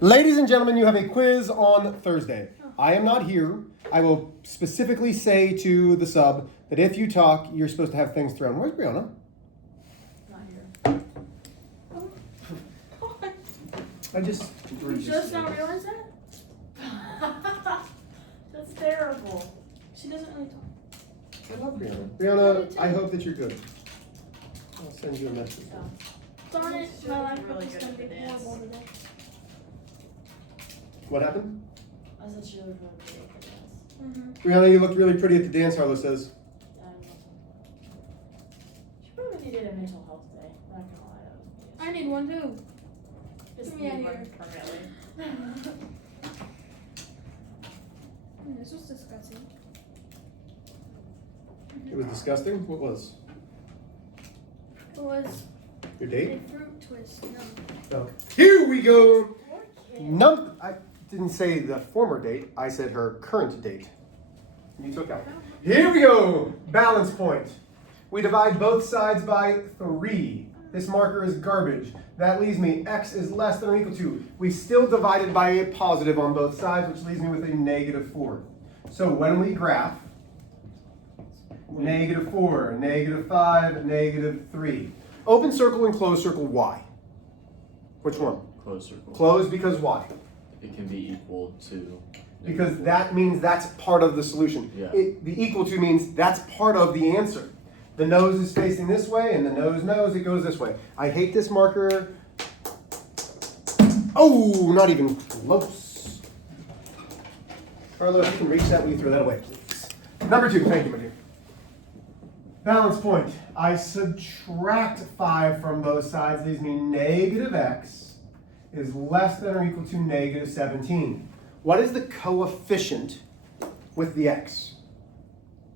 Ladies and gentlemen, you have a quiz on Thursday. I am not here. I will specifically say to the sub that if you talk, you're supposed to have things thrown. Where's Brianna? Not here. I just... You just not realize that? That's terrible. She doesn't really talk. I love Brianna. Brianna, I hope that you're good. I'll send you a message. Darn it, my life really is good going at to be the dance. horrible today. What happened? I said she looked really pretty at the dance. Mm-hmm. Brianna, you looked really pretty at the dance, Harlow says. She probably needed a mental health day. Not gonna lie, that was BS. I need one too. Just Get me need out one here. permanently. This was disgusting. It was disgusting. What was? It was Your a date? fruit twist. No. Okay. Here we go. Poor kid. I didn't say the former date. I said her current date. You took out. Here we go. Balance point. We divide both sides by 3. This marker is garbage. That leaves me x is less than or equal to. We still divided by a positive on both sides, which leaves me with a -4. So when we graph, -4, -5, -3. Open circle and closed circle, why? Which one? Closed circle. Closed because why? It can be equal to. Because that means that's part of the solution. Yeah. The equal to means that's part of the answer. The nose is facing this way, and the nose knows it goes this way. I hate this marker. Oh, not even close. Carlo, if you can reach that, will you throw that away, please? Number 2, thank you, my dear. Balance point. I subtract 5 from both sides, leaves me -x is less than or equal to -17. What is the coefficient with the x?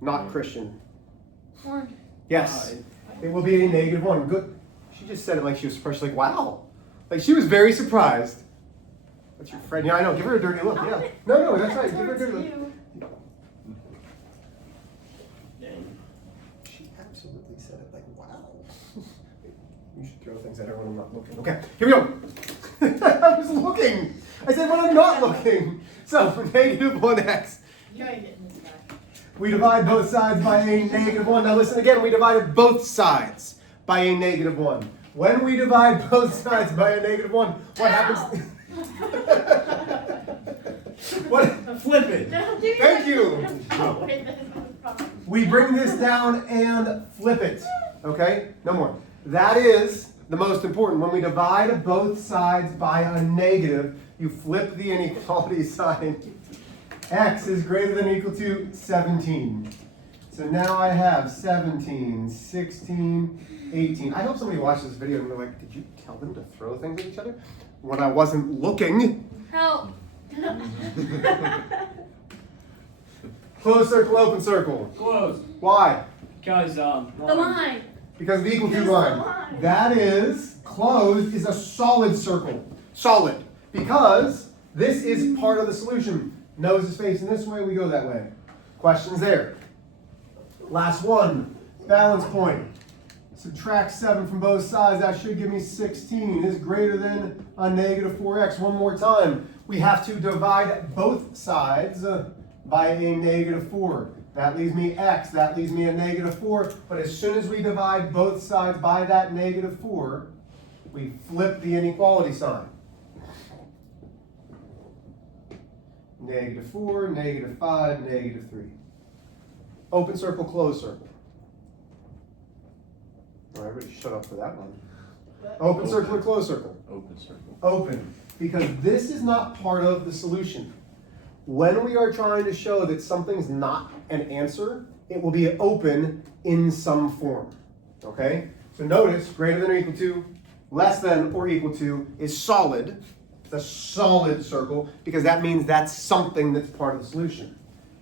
Not Christian. 1. Yes, it will be a -1. Good. She just said it like she was surprised. She's like, wow. Like she was very surprised. That's your friend. Yeah, I know. Give her a dirty look. Yeah. No, that's right. Give her a dirty look. She absolutely said it like, wow. You should throw things at her when I'm not looking. Okay, here we go. I was looking. I said when I'm not looking. So -1x. You ain't getting this back. We divide both sides by a -1. Now listen again, we divided both sides by a -1. When we divide both sides by a -1, what happens? What? Flip it. Thank you. Oh, wait, this is We bring this down and flip it. Okay? No more. That is the most important. When we divide both sides by a negative, you flip the inequality sign. X is greater than or equal to 17. So now I have 17, 16, 18. I hope somebody watched this video and they're like, did you tell them to throw things at each other? When I wasn't looking. Help. Closed circle, open circle. Close. Why? Because The line. Because of the equal to Because line. the line. That is, closed is a solid circle. Solid. Because this is part of the solution. Nose is facing this way, we go that way. Questions there. Last one. Balance point. Subtract 7 from both sides. That should give me 16. Is greater than a -4x. One more time. We have to divide both sides by a -4. That leaves me x. That leaves me a -4. But as soon as we divide both sides by that -4, we flip the inequality sign. -4, -5, -3. Open circle, closed circle. All right, everybody shut up for that one. Open circle or closed circle? Open circle. Open. Because this is not part of the solution. When we are trying to show that something's not an answer, it will be open in some form. Okay? So notice, greater than or equal to, less than or equal to is solid. It's a solid circle because that means that's something that's part of the solution.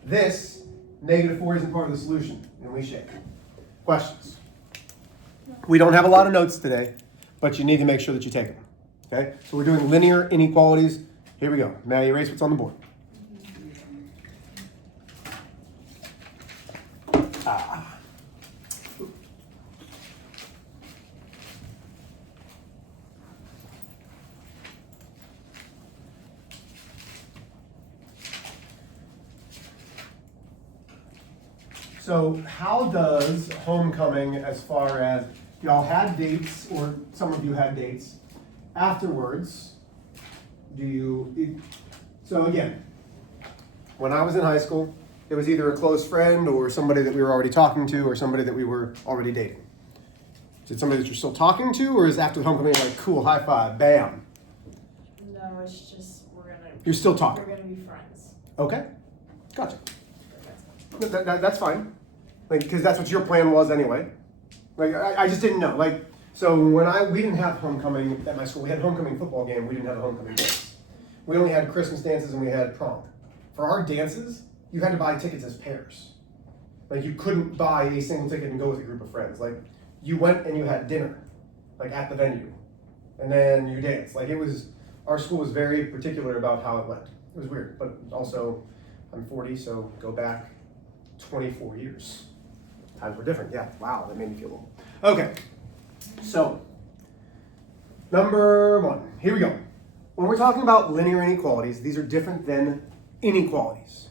This, -4 isn't part of the solution. And we shake. Questions? We don't have a lot of notes today, but you need to make sure that you take them. Okay? So we're doing linear inequalities. Here we go. May I erase what's on the board? So how does homecoming, as far as y'all had dates, or some of you had dates, afterwards, so again, when I was in high school, it was either a close friend or somebody that we were already talking to or somebody that we were already dating. Is it somebody that you're still talking to, or is after homecoming like, cool, high five, bam? No, it's just, You're still talking. we're gonna be friends. Okay, gotcha. That's fine, like, because that's what your plan was anyway. Like, I just didn't know. Like, so when we didn't have homecoming at my school. We had a homecoming football game. We didn't have a homecoming dance. We only had Christmas dances and we had prom. For our dances, you had to buy tickets as pairs. Like, you couldn't buy a single ticket and go with a group of friends. Like, you went and you had dinner, like at the venue, and then you danced. Like, our school was very particular about how it went. It was weird, but also, I'm 40, so go back 24 years. Times were different. Yeah, wow, that made me feel old. Okay, so number 1, here we go. When we're talking about linear inequalities, these are different than inequalities.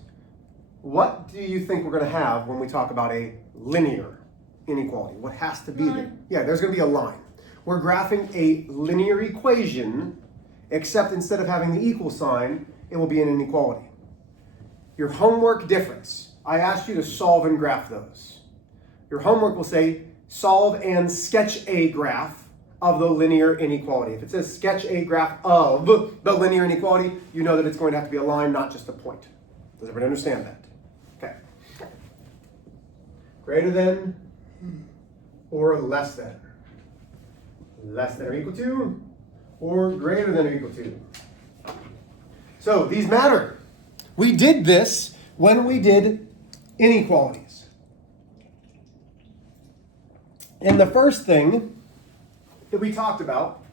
What do you think we're going to have when we talk about a linear inequality? What has to be there? Yeah, there's going to be a line. We're graphing a linear equation, except instead of having the equal sign, it will be an inequality. Your homework difference, I asked you to solve and graph those. Your homework will say, solve and sketch a graph of the linear inequality. If it says sketch a graph of the linear inequality, you know that it's going to have to be a line, not just a point. Does everybody understand that? Okay. Greater than or less than? Less than or equal to or greater than or equal to? So these matter. We did this when we did inequalities. And the first thing that we talked about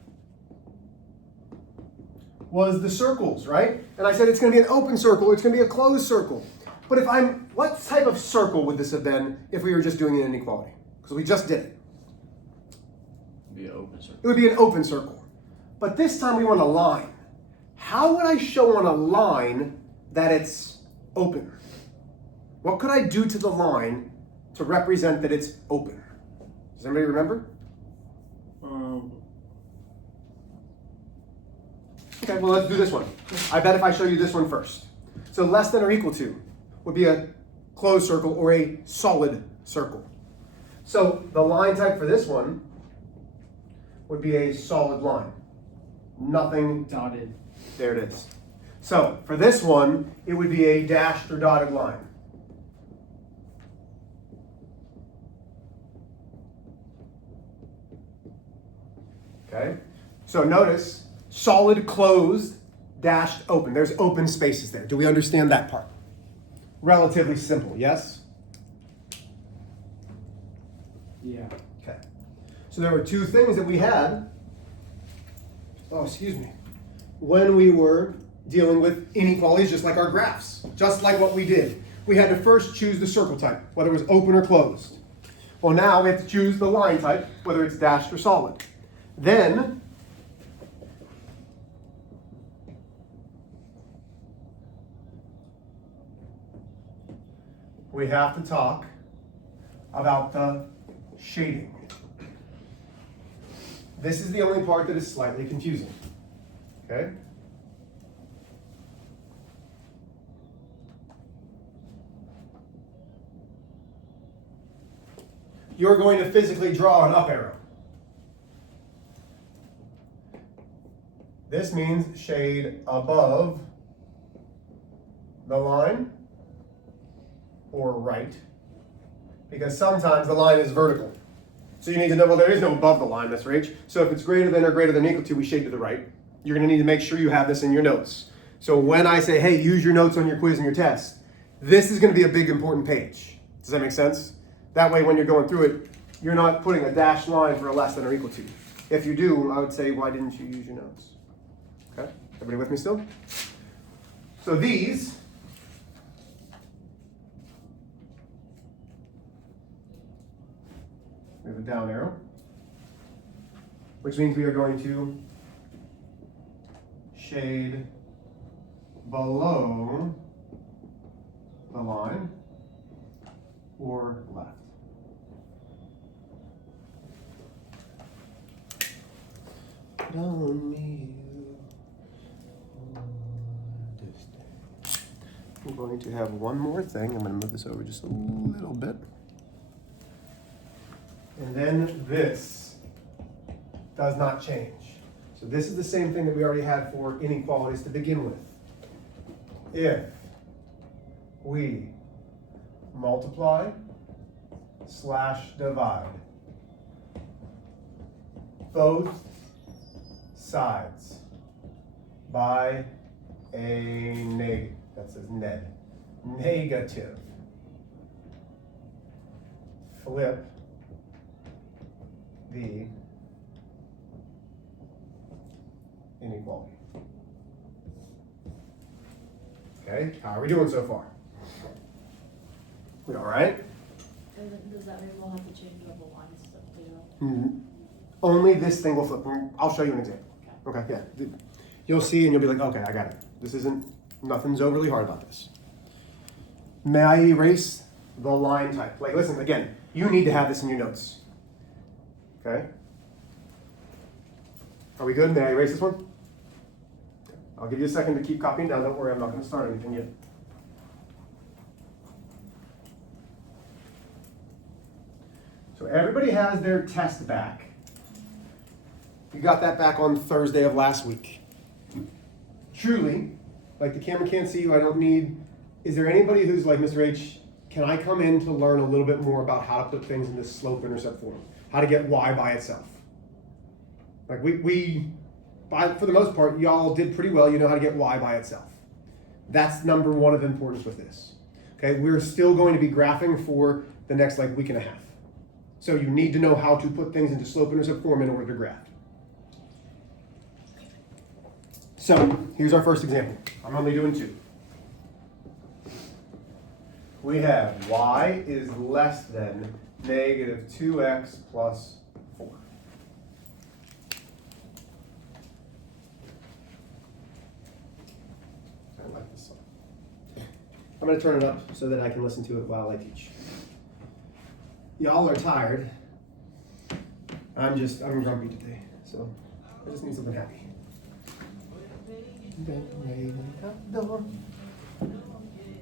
was the circles, right? And I said it's going to be an open circle, it's going to be a closed circle. But what type of circle would this have been if we were just doing an inequality? Because we just did it. It'd be an open circle. It would be an open circle. But this time we want a line. How would I show on a line that it's open? What could I do to the line to represent that it's open? Does anybody remember? Okay, well, let's do this one. I bet if I show you this one first. So less than or equal to would be a closed circle or a solid circle. So the line type for this one would be a solid line. Nothing Dotted. there it is. So for this one, it would be a dashed or dotted line. Okay, so notice solid, closed, dashed, open. There's open spaces there. Do we understand that part? Relatively simple, yes? Yeah. Okay. So there were two things that we had, when we were dealing with inequalities, just like our graphs, just like what we did. We had to first choose the circle type, whether it was open or closed. Well, now we have to choose the line type, whether it's dashed or solid. Then, we have to talk about the shading. This is the only part that is slightly confusing. Okay? You're going to physically draw an up arrow. This means shade above the line or right, because sometimes the line is vertical. So you need to know, well, there is no above the line, Mr. H. So if it's greater than or greater than or equal to, we shade to the right. You're going to need to make sure you have this in your notes. So when I say, hey, use your notes on your quiz and your test, this is going to be a big important page. Does that make sense? That way when you're going through it, you're not putting a dashed line for a less than or equal to. If you do, I would say, why didn't you use your notes? Okay, everybody with me still? So these we have a down arrow, which means we are going to shade below the line or left. Don't need you understand. I'm going to have one more thing. I'm going to move this over just a little bit. And then this does not change. So this is the same thing that we already had for inequalities to begin with. If we multiply / divide both sides by a negative, flip the inequality. Okay, how are we doing so far? We all right? Does that mean we'll have to change all the lines too? Only this thing will flip. I'll show you an example. Okay, yeah. You'll see and you'll be like, okay, I got it. Nothing's overly hard about this. May I erase the line type? Like, listen, again, you need to have this in your notes. Okay? Are we good? May I erase this one? I'll give you a second to keep copying down. Don't worry, I'm not going to start anything yet. So everybody has their test back. You got that back on Thursday of last week. Truly, like the camera can't see you, I don't need, is there anybody who's like, Mr. H, can I come in to learn a little bit more about how to put things in this slope-intercept form? How to get y by itself? Like for the most part, y'all did pretty well. You know how to get y by itself. That's number one of importance with this. Okay, we're still going to be graphing for the next week and a half. So you need to know how to put things into slope-intercept form in order to graph. So here's our first example. I'm only doing two. We have y is less than negative 2x plus 4. I like this song. I'm going to turn it up so that I can listen to it while I teach. Y'all are tired. I'm grumpy today, so I just need something happy.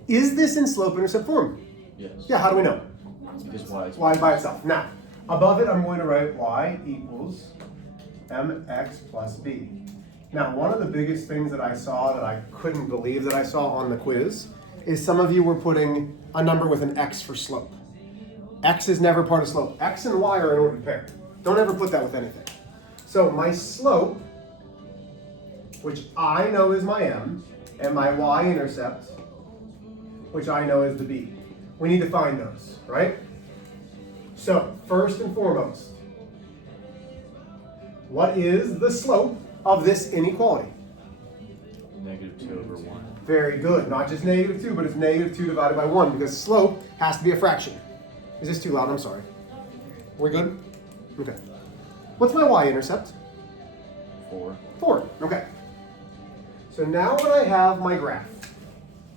Is this in slope-intercept form? Yes. Yeah, how do we know? Because y is Y by itself. Now, above it, I'm going to write y equals mx plus b. Now, one of the biggest things that I saw that I couldn't believe that I saw on the quiz is some of you were putting a number with an x for slope. X is never part of slope. X and y are in ordered pair. Don't ever put that with anything. So my slope, which I know is my m, and my y-intercept, which I know is the b. We need to find those, right? So, first and foremost, what is the slope of this inequality? negative 2 over 1. Very good. Not just negative 2, but it's negative 2 divided by 1, because slope has to be a fraction. Is this too loud? I'm sorry. We're good? Okay. What's my y-intercept? 4. 4. Okay. So now when I have my graph,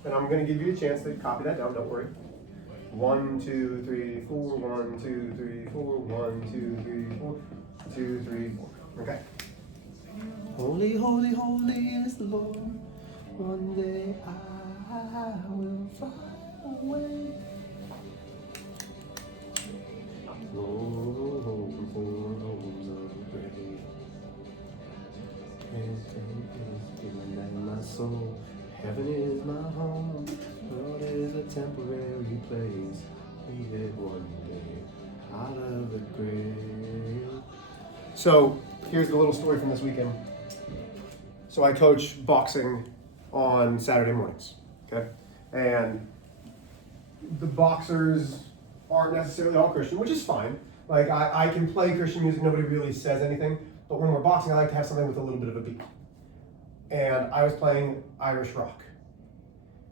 and I'm going to give you a chance to copy that down, don't worry. 1, 2, 3, 4, 1, 2, 3, 4, 1, 2, 3, 4, 2, 3, 4. Okay. Holy, holy, holy is the Lord. One day I will fly away. My soul, heaven is my home. Lord is a temporary place. We live one day out of the grave. So here's the little story from this weekend. So I coach boxing on Saturday mornings, okay? And the boxers aren't necessarily all Christian, which is fine. Like, I can play Christian music, nobody really says anything, but when we're boxing, I like to have something with a little bit of a beat. And I was playing Irish rock.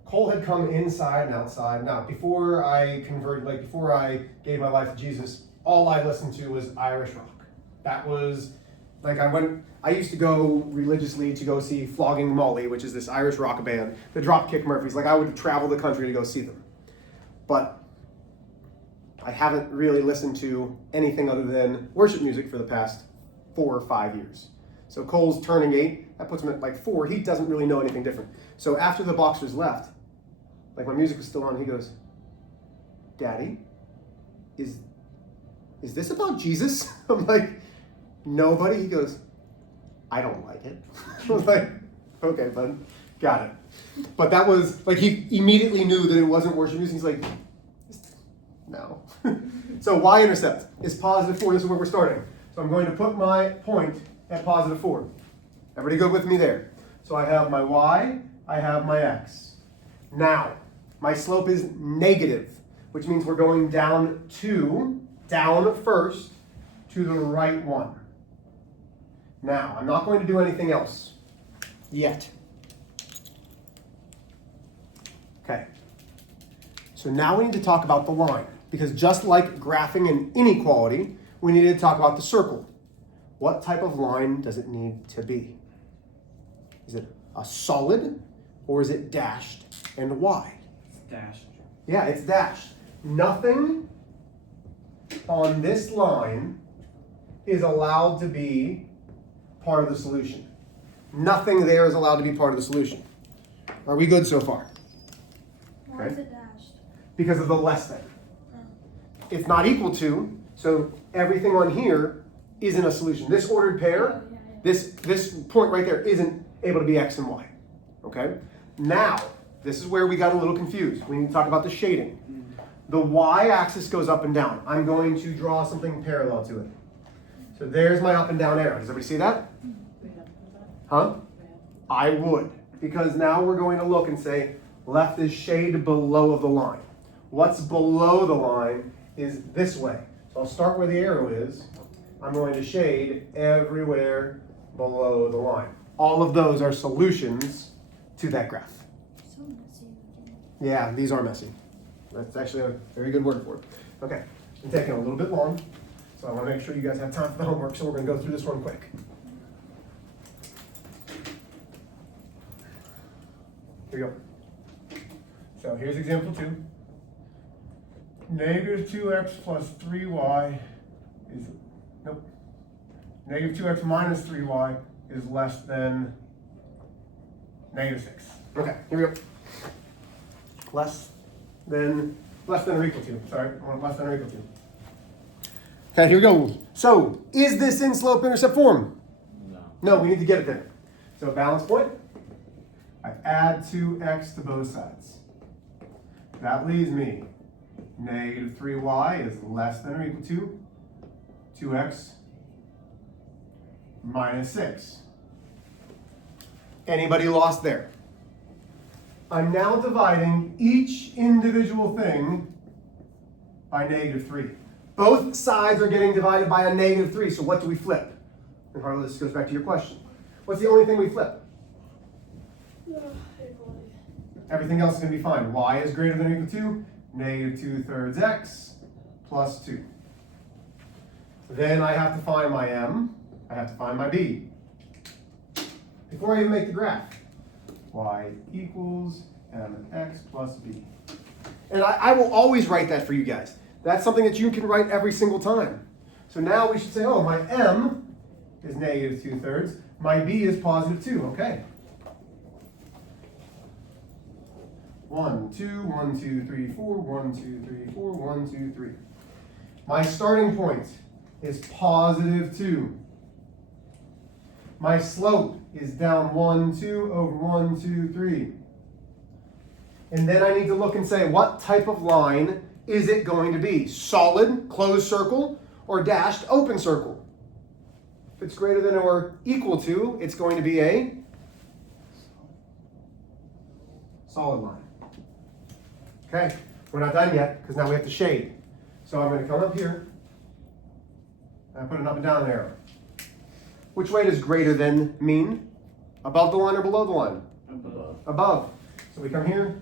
Cole had come inside and outside. Now, before I converted, before I gave my life to Jesus, all I listened to was Irish rock. That was, I used to go religiously to go see Flogging Molly, which is this Irish rock band, the Dropkick Murphys. I would travel the country to go see them. But I haven't really listened to anything other than worship music for the past 4 or 5 years. So Cole's turning 8, that puts him at like 4. He doesn't really know anything different. So after the Boxers left, like my music was still on, he goes, Daddy, is this about Jesus? I'm like, nobody. He goes, I don't like it. I was like, okay, bud, got it. But that was, like, he immediately knew that it wasn't worship music. He's like, no. So y-intercept is positive 4. This is where we're starting. So I'm going to put my point at positive 4. Everybody good with me there? So I have my y, I have my x. Now, my slope is negative, which means we're going down first to the right one. Now, I'm not going to do anything else yet. Okay. So now we need to talk about the line, because just like graphing an inequality, we need to talk about the circle. What type of line does it need to be? Is it a solid, or is it dashed and wide? It's dashed. Yeah, it's dashed. Nothing on this line is allowed to be part of the solution. Nothing there is allowed to be part of the solution. Are we good so far? Why is it dashed? Because of the less than. It's not equal to, so everything on here isn't a solution. This ordered pair, this point right there isn't able to be x and y. Okay? Now, this is where we got a little confused. We need to talk about the shading. The y-axis goes up and down. I'm going to draw something parallel to it. So there's my up and down arrow. Does everybody see that? Huh? I would. Because now we're going to look and say, left is shade below of the line. What's below the line is this way. So I'll start where the arrow is. I'm going to shade everywhere below the line. All of those are solutions to that graph. So messy. Yeah, these are messy. That's actually a very good word for it. Okay, I'm taking a little bit long, so I want to make sure you guys have time for the homework, so we're going to go through this one quick. Here we go. So here's example 2. Negative 2x plus 3y is, nope. Negative 2x minus 3y is less than negative 6. Okay, here we go. Less than or equal to. Sorry, I want less than or equal to. Okay, here we go. So, is this in slope-intercept form? No. No, we need to get it there. So, balance point. I add 2x to both sides. That leaves me negative 3y is less than or equal to 2x minus 6. Anybody lost there? I'm now dividing each individual thing by negative 3. Both sides are getting divided by a negative 3, so what do we flip? And Harlow, this goes back to your question. What's the only thing we flip? Everything else is going to be fine. Y is greater than or equal to negative 2/3 x plus 2. Then I have to find my m. I have to find my b. Before I even make the graph, y equals mx plus b. And I will always write that for you guys. That's something that you can write every single time. So now we should say, oh, my m is negative 2/3. My b is positive 2. Okay. 1, 2, 1, 2, 3, 4, 1, 2, 3, 4, 1, 2, 3. My starting point is positive 2. My slope is down 1, 2 over 1, 2, 3. And then I need to look and say, what type of line is it going to be? Solid, closed circle, or dashed, open circle? If it's greater than or equal to, it's going to be a solid line. Okay, we're not done yet, because now we have to shade. So I'm going to come up here, and I put an up and down arrow. Which way does greater than mean? Above the line or below the line? Above. Above. So we come here,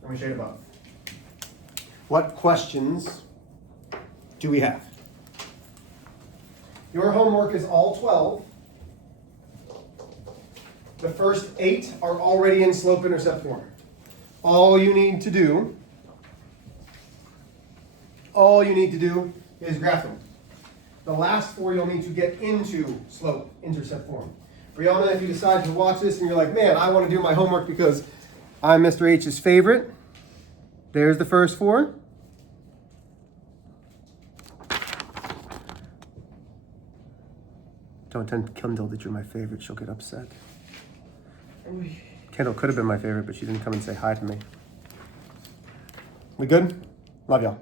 and we shade above. What questions do we have? Your homework is all 12. The first 8 are already in slope-intercept form. All you need to do all you need to do is graph them. The last 4 you'll need to get into slope intercept form. Brianna, if you decide to watch this and you're like, man, I want to do my homework because I'm Mr. H's favorite, there's the first 4. Don't tell Kendall that you're my favorite, she'll get upset. Kendall could have been my favorite, but she didn't come and say hi to me. We good? Love y'all.